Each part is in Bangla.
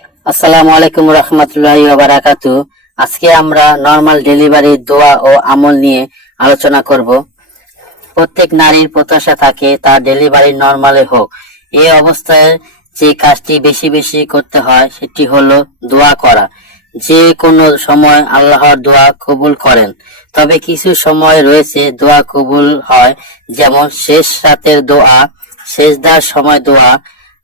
আসসালামু আলাইকুম রহমতুল্লাহি ওয়া বারাকাতু। আজকে আমরা নরমাল ডেলিভারি দোয়া ও আমল নিয়ে আলোচনা করব। প্রত্যেক নারীর প্রত্যাশা থাকে তার ডেলিভারি নরমালে হোক। এই অবস্থায় যে কাজটি বেশি বেশি করতে হয় সেটি হলো দোয়া করা। যে কোনো সময় আল্লাহর দোয়া কবুল করেন, তবে কিছু সময় রয়েছে দোয়া কবুল হয়, যেমন শেষ রাতের দোয়া, সেজদার সময় দোয়া,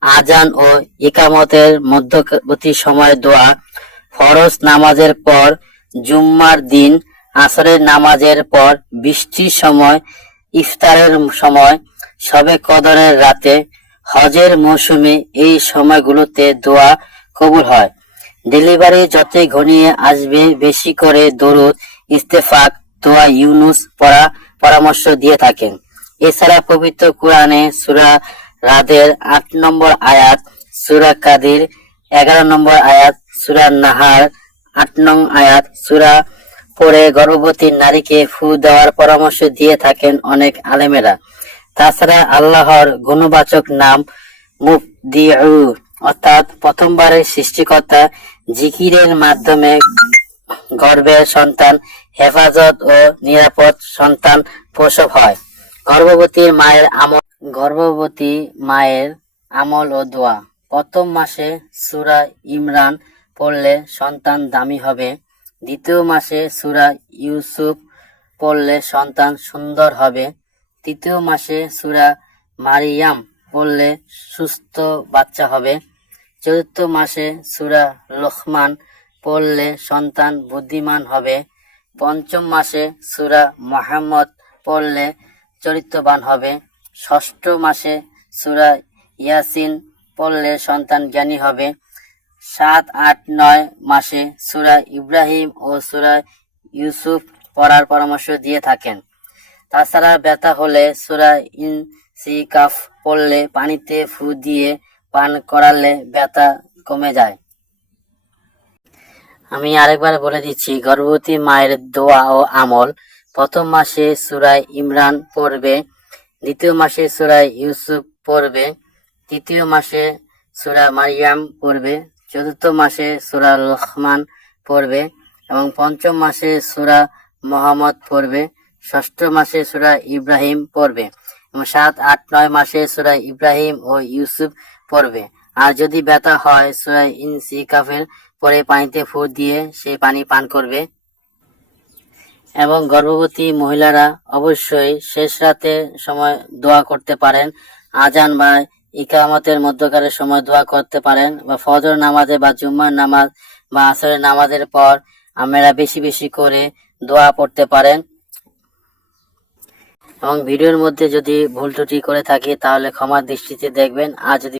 আজান ও ইকামতের মধ্যবর্তী সময় দোয়া, ফরজ নামাজের পর, জুম্মার দিন, আসরের নামাজের পর, বৃষ্টির সময়, ইফতারের সময়, শবে কদরের রাতে, হজের মৌসুমে। এই সময়গুলোতে দোয়া কবুল হয়। ডেলিভারি যতই ঘনিয়ে আসবে বেশি করে দরুদ, ইস্তেফাক, দোয়া ইউনুস পড়া পরামর্শ দিয়ে থাকেন। এছাড়া পবিত্র কোরআনে সূরা রাদের 8 নম্বর আয়াত, সূরা কাদির 11 নম্বর আয়াত, সূরা নাহার 8 নং আয়াত সূরা পড়ে গর্ভবতী নারীকে ফু দেওয়ার পরামর্শ দিয়ে থাকেন অনেক আলেমেরা। তাছাড়া আল্লাহর গুণবাচক নাম মুবদিউ অর্থাৎ প্রথমবারের সৃষ্টিকর্তা জিকিরের মাধ্যমে গর্ভের সন্তান হেফাজত ও নিরাপদ সন্তান প্রসব হয়। গর্ভবতী মায়ের আমল ও দোয়া। প্রথম মাসে সূরা ইমরান পড়লে সন্তান দামি হবে। দ্বিতীয় মাসে সূরা ইউসুফ পড়লে সন্তান সুন্দর হবে। তৃতীয় মাসে সূরা মারিয়াম পড়লে সুস্থ বাচ্চা হবে। চতুর্থ মাসে সূরা লোকমান পড়লে সন্তান বুদ্ধিমান হবে। পঞ্চম মাসে সূরা মুহাম্মদ পড়লে চরিত্রবান হবে। ষষ্ঠ মাসে সূরা ইয়াসিন পড়লে সন্তান জ্ঞানী হবে। 7, 8, 9 মাসে সূরা ইব্রাহিম ও সূরা ইউসুফ পড়ার পরামর্শ দিয়ে থাকেন। তাছাড়া ব্যথা হলে সূরা ইনসিকাফ পড়লে পানিতে ফু দিয়ে পান করালে ব্যথা কমে যায়। আমি আরেকবার বলে দিচ্ছি, গর্ভবতী মায়ের দোয়া ও আমল। প্রথম মাসে সূরা ইমরান পড়বে। দ্বিতীয় মাসে সূরা ইউসুফ পড়বে। তৃতীয় মাসে সূরা মারিয়াম পড়বে। চতুর্থ মাসে সূরা লোকমান পড়বে এবং পঞ্চম মাসে সূরা মুহাম্মদ পড়বে। ষষ্ঠ মাসে সূরা ইব্রাহিম পড়বে এবং 7, 8, 9 মাসে সূরা ইব্রাহিম ও ইউসুফ পড়বে। আর যদি ব্যথা হয় সূরা ইনসিকাফের পরে পানিতে ফু দিয়ে সেই পানি পান করবে। এবং গর্ভবতী মহিলারা অবশ্যই শেষ রাতের সময় দোয়া করতে পারেন। আজান বা ইকামতের মধ্যকারের সময় দোয়া করতে পারেন, বা ফজর নামাজে বা জুম্মার নামাজ বা আসরের নামাজের পর আমরা বেশি বেশি করে দোয়া পড়তে পারেন। এবং ভিডিওর মধ্যে যদি ভুল ত্রুটি করে থাকি তাহলে ক্ষমার দৃষ্টিতে দেখবেন। আর যদি